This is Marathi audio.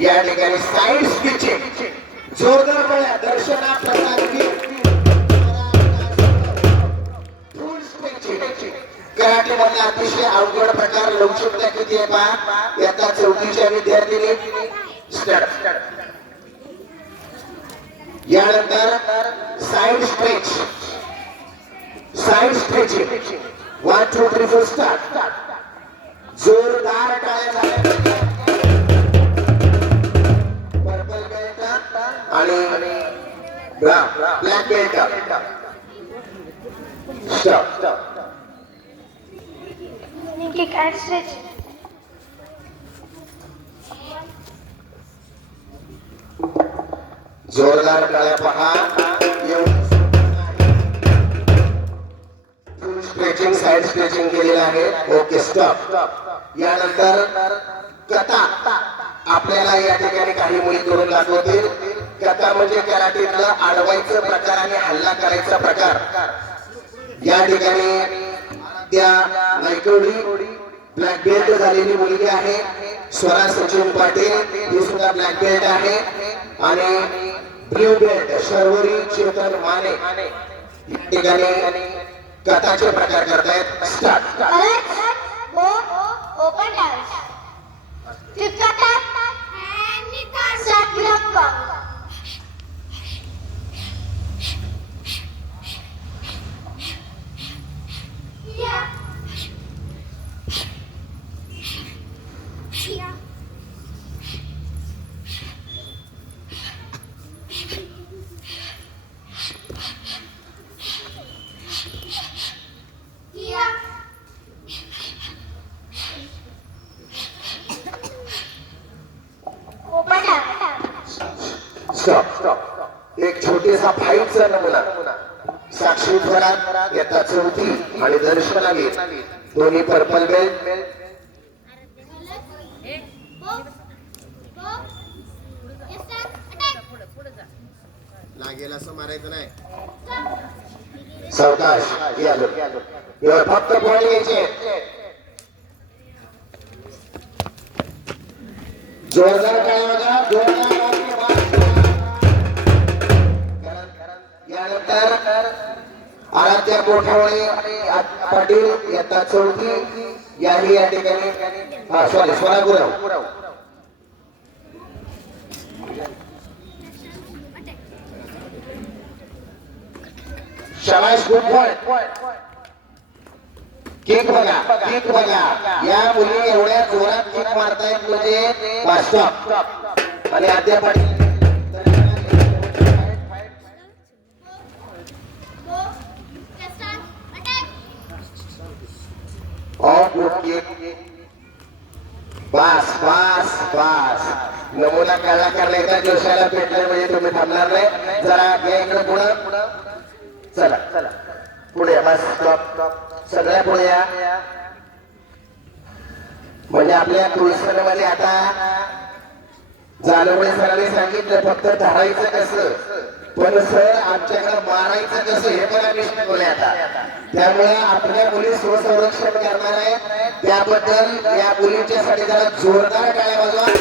या ठिकाणी साइड स्टिचिंग जोरदार बळ्या दर्शना प्रसारकी फुल स्टिचिंग कराटे मध्ये अतिशय अवघड प्रकार लवचिकता किती आहे पहा याचा चौथीच्या विद्यार्थीने स्टार्ट यानंतर साइड स्ट्रेचिंग 1 2 3 4 स्टार्ट जोरदार टाळ्या झाल्या आणि black belt stop kick and stretch जोरदार टाळ्या पहा फुल स्ट्रेचिंग साइड स्ट्रेचिंग केलेलं आहे ओके स्टॉप यानंतर कथा आपल्याला या ठिकाणी काही मुली करून दाखवतील कथा म्हणजे कराटेतलं अडवायचं प्रकार आणि हल्ला करायचा प्रकार या ठिकाणी त्या नायकवडी ब्लॅक बेल्ट झालेली मुलगी आहे स्वरा सचिन पाटील ही सुद्धा ब्लॅक बेल्ट आहे आणि ब्ल्यू बेल्ट शर्वरी चेतन माने या ठिकाणी कथाचे प्रकार करतायत स्टार्ट ओपन डान्स चिपकटा स्टॉप एक छोटीसा फाईटचा नमुना साक्षी थोरात येता चौथी आणि दर्शना घेत दोन्ही पर्पल बेल्ट लागेल असं मारायचं नाही सावकाश यावर फक्त पॉईंट घ्यायचे जोरदार काय बघा जोरदार यानंतर आराध्या कोठावळे पाटील येता चौथी याही या ठिकाणी सॉरी स्वरा गुरव शाबाश गुड पॉइंट किक बघा या मुली एवढ्या जोरात किक मारतायत म्हणजे वास्तव आणि आद्या पाटील बास नमुना कळला करण्याचा जोशाला पेटला म्हणजे तुम्ही थांबणार नाही जरा या इकडे पुढं चला पुढे बस स्टॉप सगळ्या पुढे या म्हणजे आपल्या कृष्णमध्ये आता जानवडे सरांनी सांगितलं फक्त धरायचं कसं पण सर आमच्याकडे मारायचं कसं हे पण आम्ही शिकवले आता त्यामुळे आपल्या मुली स्वसंरक्षण करणार आहेत त्याबद्दल या मुलींच्यासाठी जरा जोरदार टाळ्या वाजवा